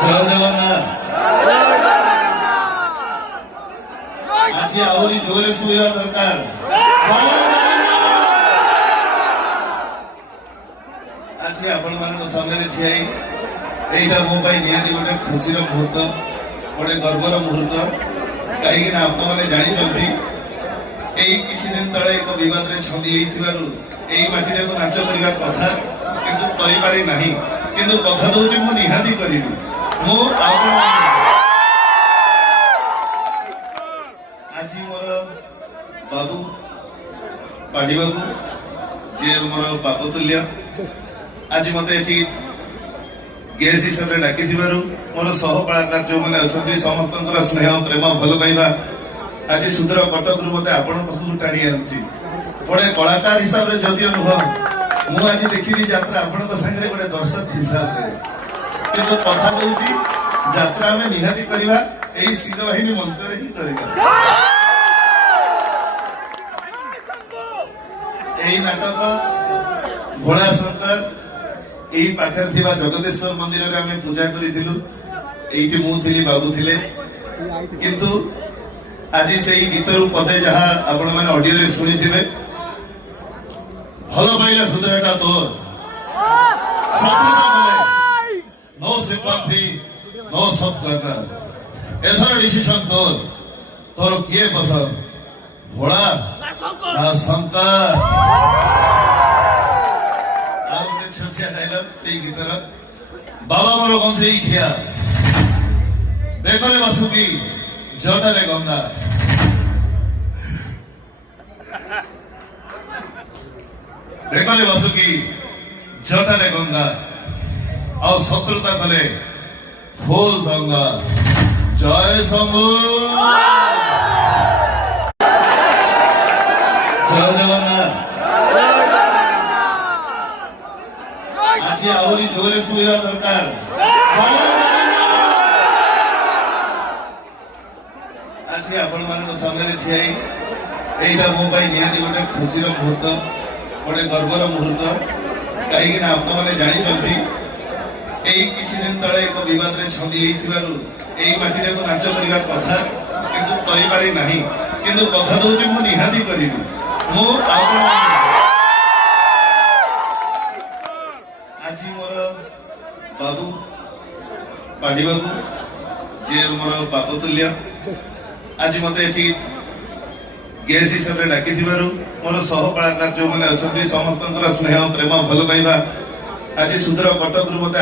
ଜୟ ଜଗନ୍ନାଥ। ଆଜି ଆହୁରି ଜୋରେ ଶୁଣିବା ଦରକାର। ଆଜି ଆପଣମାନଙ୍କ ସାମ୍ନାରେ ଠିଆ ହେଇ ଏଇଟା ମୋ ପାଇଁ ନିହାତି ଗୋଟେ ଖୁସିର ମୁହୂର୍ତ୍ତ, ଗୋଟେ ଗର୍ବର ମୁହୂର୍ତ୍ତ। କାହିଁକି ନା ଆପଣମାନେ ଜାଣିଛନ୍ତି ଏଇ କିଛି ଦିନ ତଳେ ଏକ ବିବାଦରେ ଛନ୍ଦି ହେଇଥିବାରୁ ଏଇ ମାଟିରେ ମୁଁ ନାଚ କରିବା କଥା, କିନ୍ତୁ କରିପାରି ନାହିଁ। କିନ୍ତୁ କଥା ଦଉଛି ମୁଁ ନିହାତି କରିବି। ମୁଁ ଆଜି ମୋର ବାବୁ ପାଢୀ ବାବୁ ଯିଏ ମୋର ବାପ ତୁଲ୍ୟ ଆଜି ମତେ ଏଠି ଗେଷ୍ଟ ହିସାବରେ ଡାକିଥିବାରୁ ମୋର ସହ କଳାକାର ଯୋଉମାନେ ଅଛନ୍ତି ସମସ୍ତଙ୍କର ସ୍ନେହ ପ୍ରେମ ଭଲ ପାଇବା ଆଜି ସୁଦୂର କଟକରୁ ମତେ ଆପଣଙ୍କ ପାଖକୁ ଟାଣି ଆଣୁଛି। ଗୋଟେ କଳାକାର ହିସାବରେ ଯଦିଓ ନୁହଁ, ମୁଁ ଆଜି ଦେଖିବି ଯାତ୍ରା ଆପଣଙ୍କ ସାଙ୍ଗରେ ଗୋଟେ ଦର୍ଶକ ହିସାବରେ। କିନ୍ତୁ କଥା ଦଉଛି ଯାତ୍ରା ଆମେ ନିହାତି କରିବା, ଏଇ ସିଂହ ବାହିନୀ ମଞ୍ଚରେ ହିଁ କରିବା। ଏହି ନାଟକ ଭୋଳା ଶଙ୍କର ଏଇ ପାଖରେ ଥିବା ଜଗତେଶ୍ୱର ମନ୍ଦିରରେ ଆମେ ପୂଜା କରିଥିଲୁ। ଏଇଠି ମୁଁ ଥିଲି, ବାବୁ ଥିଲେ। କିନ୍ତୁ ଆଜି ସେଇ ଗୀତରୁ ପଦେ ଯାହା ଆପଣମାନେ ଅଡିଓରେ ଶୁଣିଥିବେ, ଭଲ ପାଇଲେ ହୃଦୟଟା ତୋର, ଶତ୍ରୁତା କଲେ ନୋ ସିମ୍ପାଥି ନୋ ସତ୍କର୍ଣ୍ଣ, ଏଥର ডিসিশন তোর, তোর কিଏ ପସନ୍ଦ, ଭୋଳା ନା ଶଙ୍କର। ଆଉ ଗୋଟେ ଛୋଟିଆ ଡାଇଲଗ ସେଇ ଗୀତର, ବାବା ମୋର ଗଞ୍ଜେଇ ଖିଆ, ବେକରେ ବାସୁକି ଜଟାରେ ଗଙ୍ଗା। ବେକରେ ବାସୁକି ଜଟାରେ ଗଙ୍ଗା, ଆଉ ଶତ୍ରୁତା କଲେ ফুল দঙ্গা। জয় শম্ভু, জয় জগন্নাথ। আজ আহুরি জোরে শুনিবা দরকার। আজ আপনার সামনে ঠিয়া এইটা মো নিহাতি গোটে খুশির মুহূর্ত, গোটে গর্বর মুহূর্ত। কাহিঁকি না আপনার জাঁচান এই কিছু দিন তଳେ ଏକ ବିବାଦରେ ଛନ୍ଦି ହେଇଥିବାରୁ ଏଇ ମାଟିରେ ମୁଁ ନାଚ କରିବା କଥା, କିନ୍ତୁ କରିପାରି ନାହିଁ। କିନ୍ତୁ କଥା ଦଉଛି ମୁଁ ନିହାତି କରିବି। ମୁଁ ଆଜି ମୋର ବାବୁ ପାଢୀ ବାବୁ ଯିଏ ମୋର ବାପ ତୁଲ୍ୟ ଆଜି ମତେ ଏଠି ଗେଷ୍ଟ ହିସାବରେ ଡାକିଥିବାରୁ ମୋର ସହ କଳାକାର ଯୋଉମାନେ ଅଛନ୍ତି ସମସ୍ତଙ୍କର ସ୍ନେହ ପ୍ରେମ ଭଲ ପାଇବା ଆଜି ସୁଦୂର କଟକରୁ ମତେ